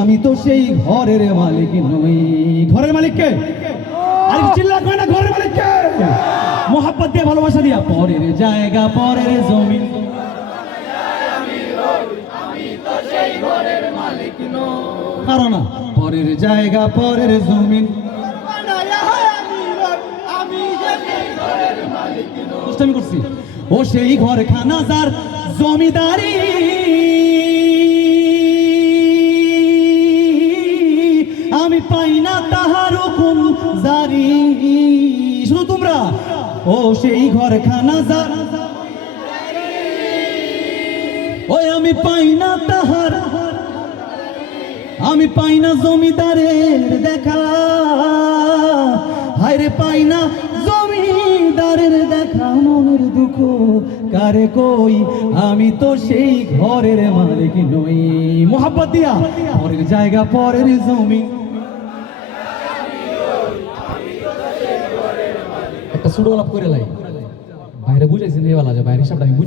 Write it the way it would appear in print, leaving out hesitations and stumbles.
আমি তো সেই ঘরের মালিক নই। ঘরের মালিক কে? আর চিল্লা কয় না, ঘরের মালিক কে? মোহাব্বত দিয়ে, ভালোবাসা দিয়া। পরের জায়গা পরের জমিন, কারণ না পরের জায়গা পরের জমিন। আমি করছি ও সেই ঘর খানা যার জমিদারি, আমি পাই না তাহার হুকুম জারি। শুনো তোমরা, ও সেই ঘর খানা যার, ওই আমি পাই না তাহার, আমি পাই না জমিদারের দেখা, হায়রে পাই না জমিদারের দেখা। মনের দুঃখ কারে কই, আমি তো সেই ঘরের মালিক নই। মোহাব্বত দিয়া, পরের জায়গা পরের জমি। একটা ছোট আলাপ করে লাই, বাইরে বুঝাইছেন এই বেলা, যে বাইরে হিসাবটা আমি বুঝি।